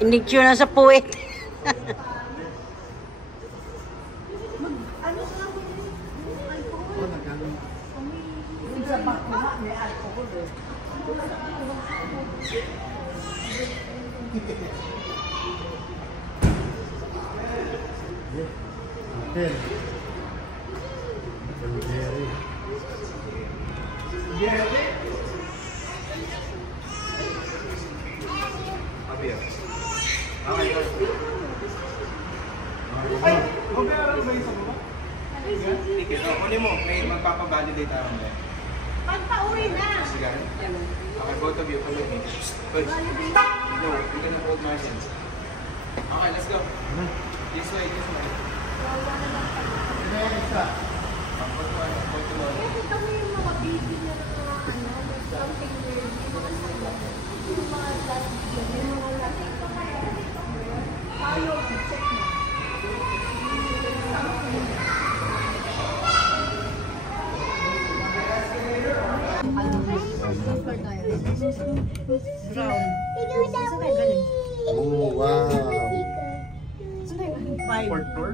Inicture na sa puwet. Kunin mo, may magpapavalidate ako mo. Pagpa-uwi na! Sige. Okay, both of you, follow me. Good. No, we're gonna hold margins. Okay, let's go. This way, this way. Kasi kami yung mga baby na something weird. Yung mga last year, yung mga last year. Ayaw, check na. Brown. Oh, wow. Fourth floor?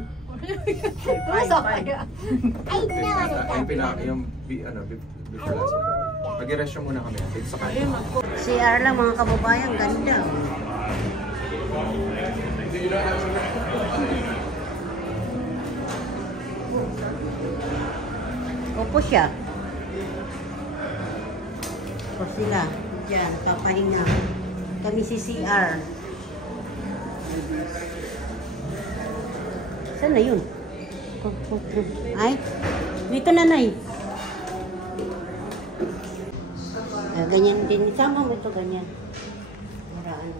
Yung before last one. Mag-i-rest yung muna kami. Dito sa kanila. CR lang mga kababayan, ganda. Opo siya. O sila. Diyan, papahinga. Kami si CR. Saan na yun? Ay, dito na, Nay. Ganyan din. Sama mo ito, ganyan. Maraan.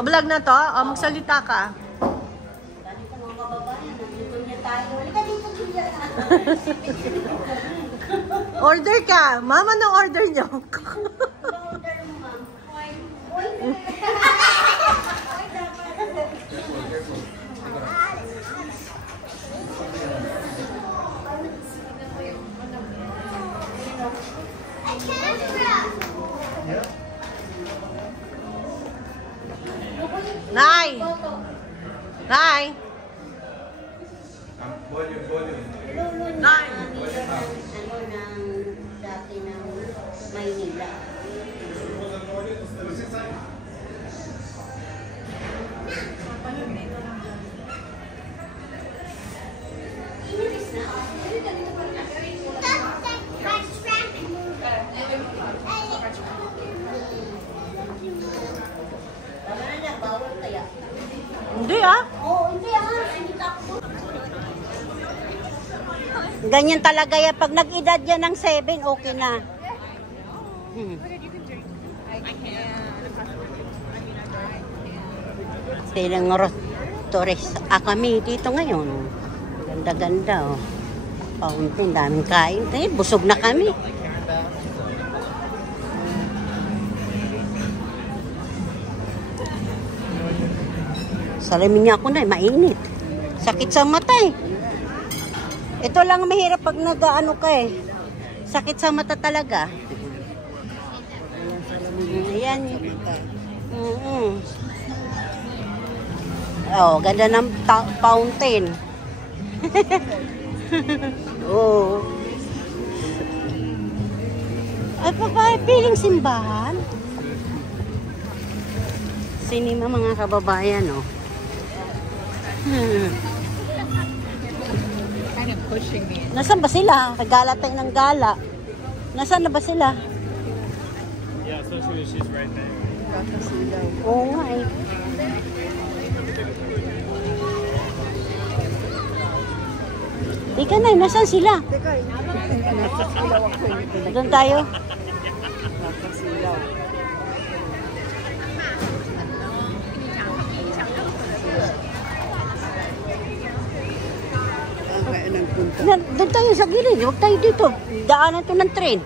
Vlog na to? O, magsalita ka. Ganito mga kababayan, nandito niya tayo. Halika dito, Julia. Order ka. Mama, anong order nyo? Order mo, ma'am. Oy. Nay! Nay! Volume. Nay! Ano ng dati ng Maynila. Bawal kaya? Hindi ah. Oo, hindi ah. Hindi takbo. Ganyan talaga yan. Pag nag-edad yan ng 7, okay na. Silang tourist. Kami dito ngayon. Ganda-ganda oh. Fountain, daming kain. Busog na kami. Salamin niya ako na, mainit. Sakit sa mata eh. Ito lang mahirap pag nag-ano ka eh. Sakit sa mata talaga. Ayan. Oh, ganda ng fountain. Oh. Ay, piling simbahan. Sinima mga kababayan, oh. Kind of pushing me. Nasaan ba sila? Gala tayo ng gala. Nasaan na ba sila? Yeah, especially she's right there. Oo nga eh. Ika na, nasaan sila? Doon tayo. Doon tayo sa gilid. Huwag tayo dito. Daanan to ng train.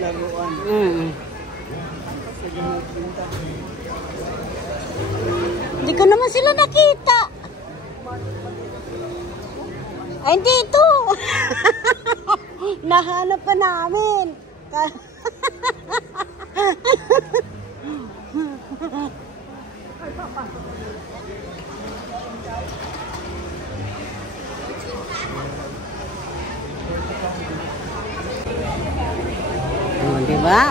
Laruan. Hindi ko naman sila nakita. Ay, dito. Nahanap pa namin. Oh, diba?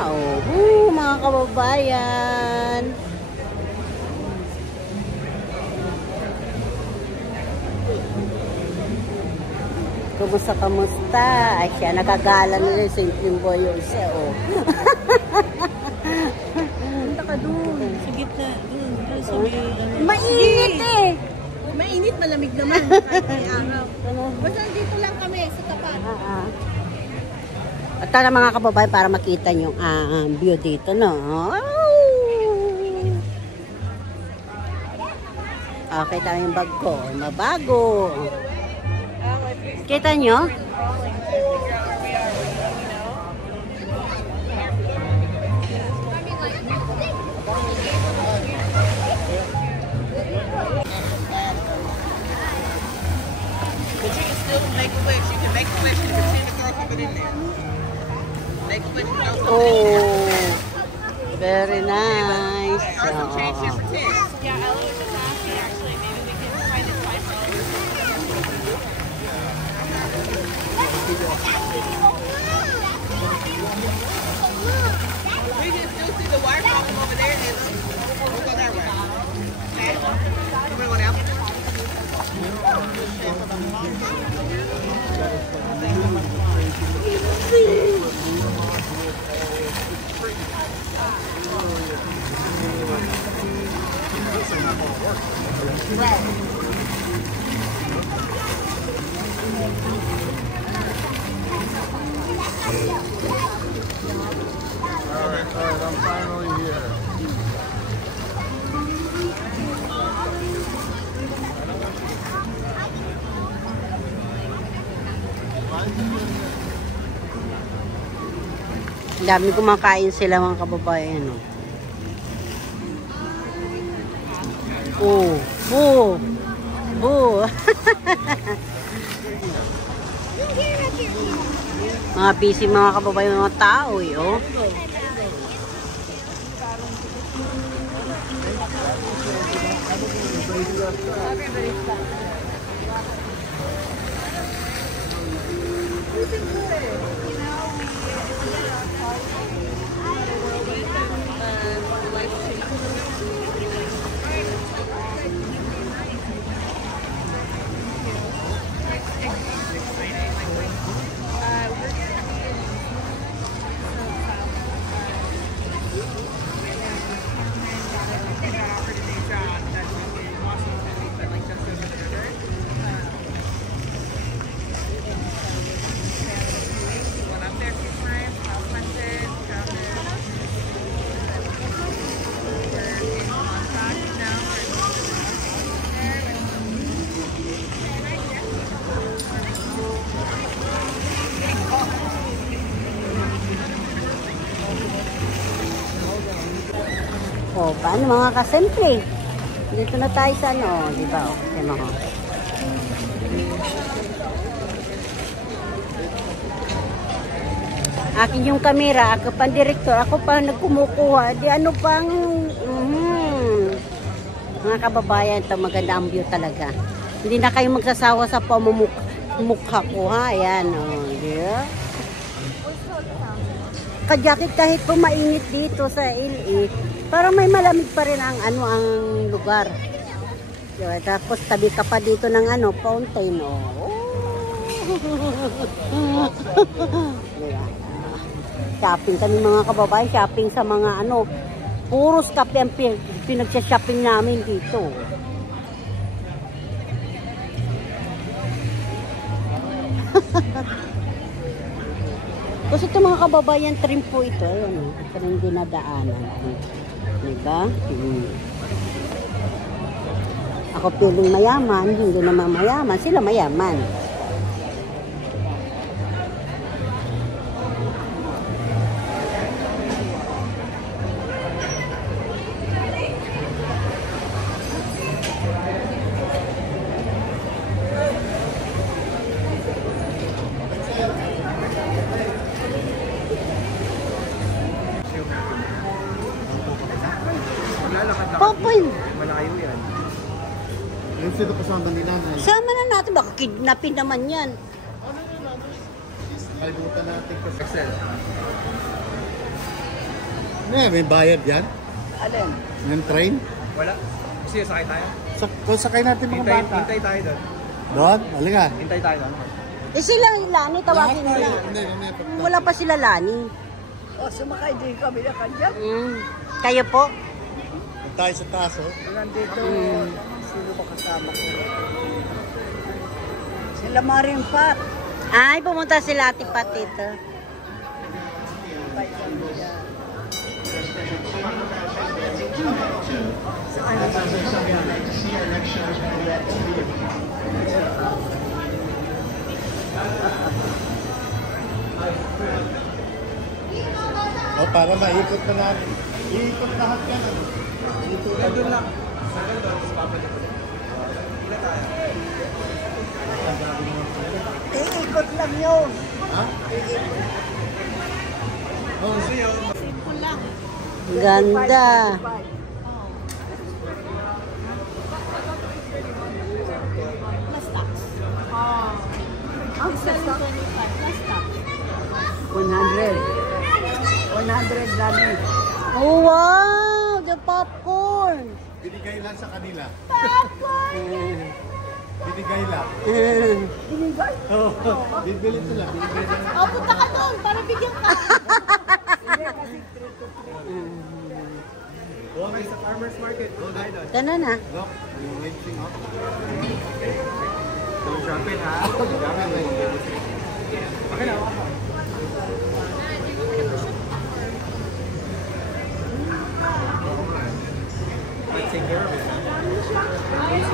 Mga kababayan. Kamusta? Ay, siya nakagala na rin. Simpleng boy yun siya, oh. Punta ka dun. Sa gitna. Dun sa may... Mainit eh. Mainit, malamig naman. May araw. Basta dito lang kami sa tapat. At tara mga kababayan para makita nyo ang view dito, no? Okay, tayo yung bag ko. Mabago. Kita nyo? But you can still make a wish. You can make a wish and continue to throw something in there. Make a wish and throw something in there. Oh, very nice. Also change this for 10. Yeah, Ella was just asking actually, maybe we can find it We can still see the wire problem over there. And we'll go that way. Okay? You want to go down? All right, I'm finally here. Dami kumakain sila mga kababayan, no? Mga busy mga kababayan, mga tao, eh, oh. O, paano mga kasimple? Dito na tayo sa ano, di ba? Okay, mga. Akin yung kamera, ako pang direktor, ako pa nagkumukuha. Di ano pang, mga kababayan, ito maganda ang view talaga. Hindi na kayo magsasawa sa pamumukha ko, ha? Ayan, o, di ba? Kajakit kahit po mainit dito sa LA, parang may malamig pa rin ang ano ang lugar. Diba? Tapos tabi ka pa dito ng ano, fountain, oh. Diba? Shopping kami mga kababayan, shopping sa mga ano, puros kape ang pinagsa-shopping namin dito. Kasi ito mga kababayan, trim po ito. Ayan, ito rin dinadaanan. Diba? Ako piling mayaman, hindi naman mayaman. Sila mayaman. Popoy. Malayo yan. Yung sino kasama ni nanay. Sama na natin. Baka kidnapin naman yan. Kalimutan natin kasi. Excel. May bayad yan? Alin? Ng train? Wala. Kasi sakay tayo. Kung sakay natin mga bata. Hintay tayo doon. Doon? Halika. Hintay tayo doon. Eh sila, Lani, tawagin nila. Hindi. Wala pa sila, Lani. O, sumakay din kami na kanya. Kayo po? Tayo sa taas, oh. Nandito, sino ba kasama ko? Sila Maring Pat. Ay, pumunta sila Ate Pat dito. Oh, para maikot na natin. Iikot lahat yan. Doon lang. Iikot lang yun. Ha? Oh, Simple lang. Ganda. Plus tax. Ang selling 25 plus tax. 100. 100 Lani. Oh, wow! The popcorn. binigay lang sa kanila. Popcorn! Binigay lang. Binigay? Oo. Bibili sila. Binigay lang. Oh, punta ka doon para bigyan ka. Okay, sa farmer's market. Go tayo doon. Tana na. Look, yung waiting up. Don't drop it, ha? Okay na. Let's take care of it. I used to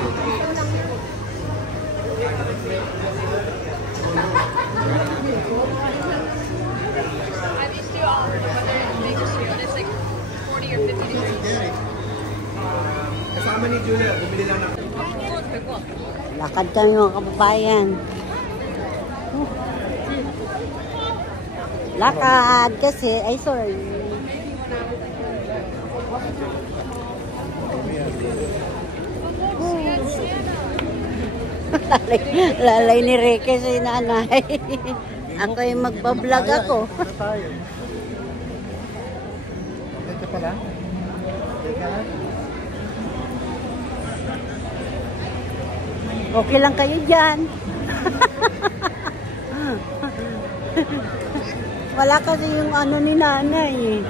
whether it makes a shield, it's like 40 or 50 degrees. Kasama ni Julia, bumili lang ng... Lakad kami mga kababayan. Lakad kasi, ay sorry. lalay ni Ricky si nanay. Ako yung magbablog ako. Ito pala. Okay lang kayo dyan. Wala kasi yung ano ni nanay.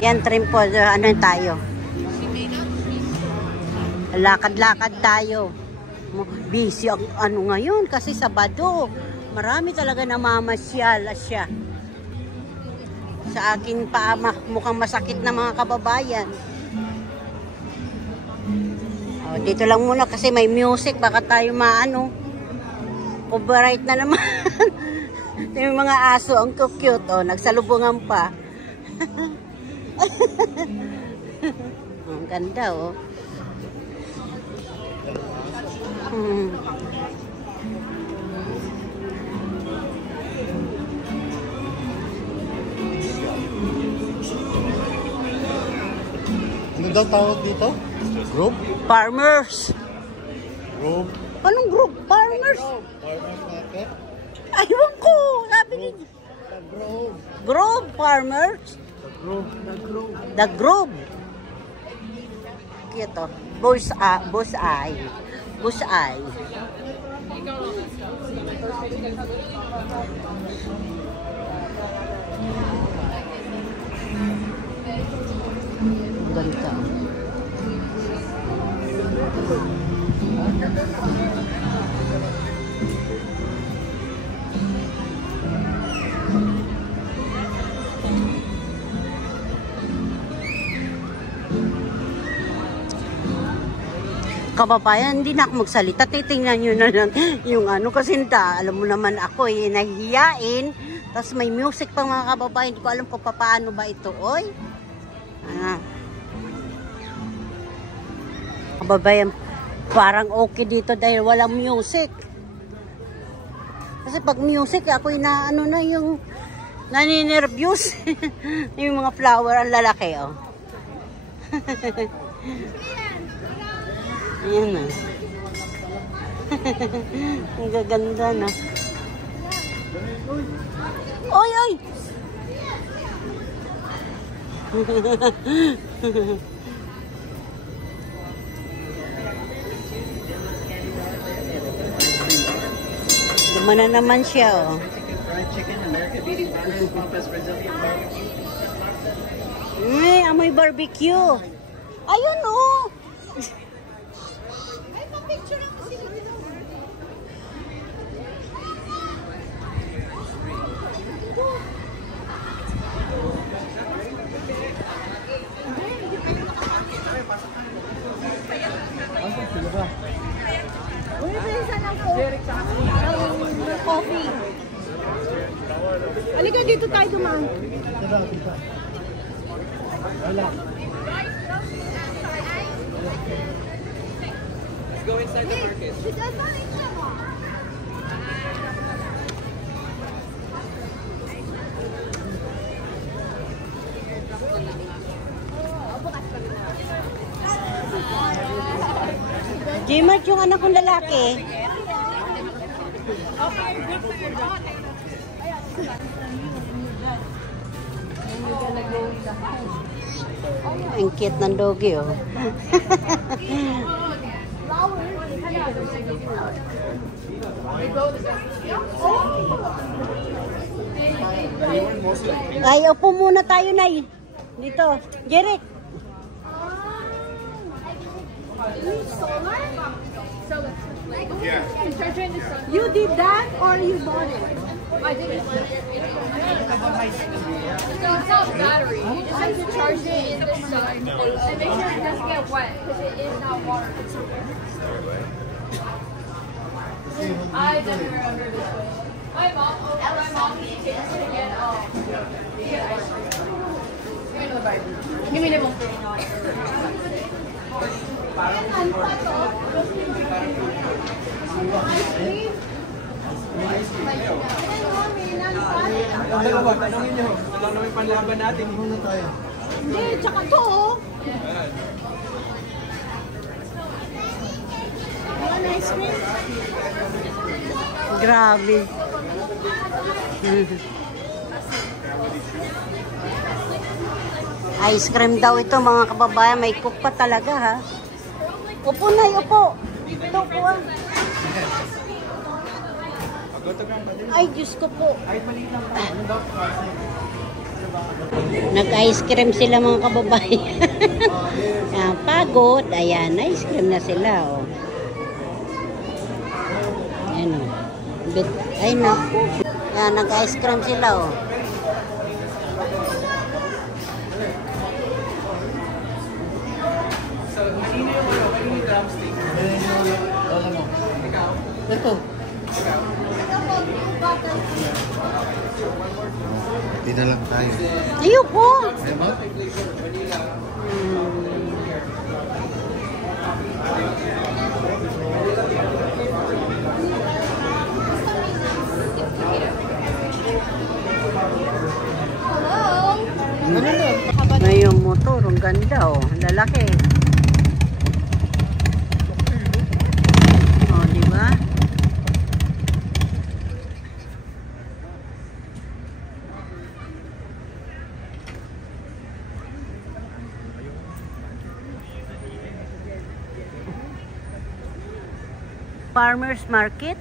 Yan trim po. Ano tayo? Lakad-lakad tayo. Busy ang ano ngayon kasi Sabado. Marami talaga namamasyal siya. Sa akin pa mukhang masakit na mga kababayan. Oh, dito lang muna kasi may music. Baka tayo maano. Copyright na naman. Yung mga aso ang cute. Oh, nagsalubungan pa. Ang ganda oh. Ano daw tawag dito? Group? Farmers. Group? Anong group? Farmers? Farmers market? Aywan ko. Sabi ni Group. Grove Farmers. The Grove. Kito. Bullseye. Ganda. Kababayan, hindi na ako magsalita. Titingnan nyo na lang yung ano. Kasi alam mo naman ako nahihiyain. Tapos may music pa mga kababayan. Hindi ko alam kung paano ba ito. Oy. Kababayan, parang okay dito dahil walang music. Kasi pag music, ako ano na yung Naninervyos. Yung mga flower, ang lalaki, oh. Ayan na. Ang gaganda na. Oy, oy! Luma na naman siya, oh. Amoy barbecue. Ayun, oh. Ay, pa-picture ako sila. Uy, bilisan ng coffee. Halika dito tayo dumaan. Let's go inside the market. Jimart, yung anak kong lalaki. Ang cute ng doggy, oh. Ay, upo muna tayo, Nay. Dito. Jeric. You did that or you bought it? I did it. It's not battery. You just have to charge it in the sun and make sure it doesn't get wet because it is not water. I never remember this way. My mom takes it to get ice cream. Give me the one. Ano ba? Tanongin nyo. Wala naman panlaban natin. Muna tayo. Hindi, tsaka to, oh. One ice cream? Grabe. Ice cream daw ito, mga kababayan. May cook pa talaga, ha? Upo, Nay, upo. Ito, upo. Ay, Diyos ko po. Nag-ice cream sila, mga kababayan. Pagod. Ayan, ice cream na sila, oh. Ayan, oh. Ay, naku. Ayan, nag-ice cream sila, oh. Ito. Hindi na lang tayo. Ayoko. Diba? Na yung motor, ang ganda, oh. Lalaki. Oh, di ba? Farmers market.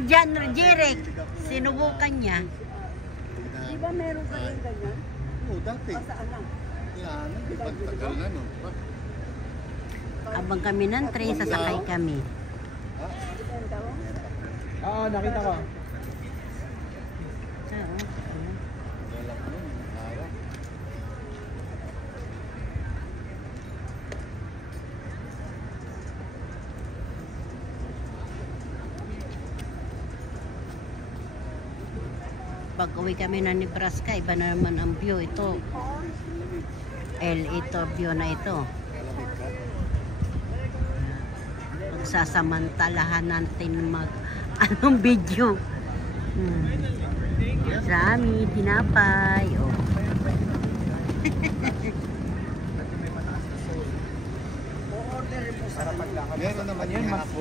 Diyan, Jeric, sinubukan niya. Di ba meron kayong ganyan? Oo, dati. Saan lang? Wala na, di ba? Tagal na, no? Abang kami ng train, sasakay kami. Oo, nakita ko. pag uwi kami ng Nebraska, iba na naman ang view. Ito, ito, view na ito. Magsasamantalahan natin anong video. Rami, tinapay. Oh. Meron naman yan, ako.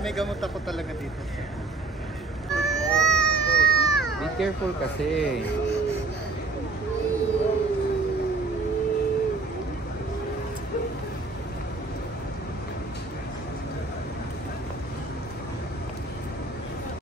May gamot ako talaga dito. Be careful kasi.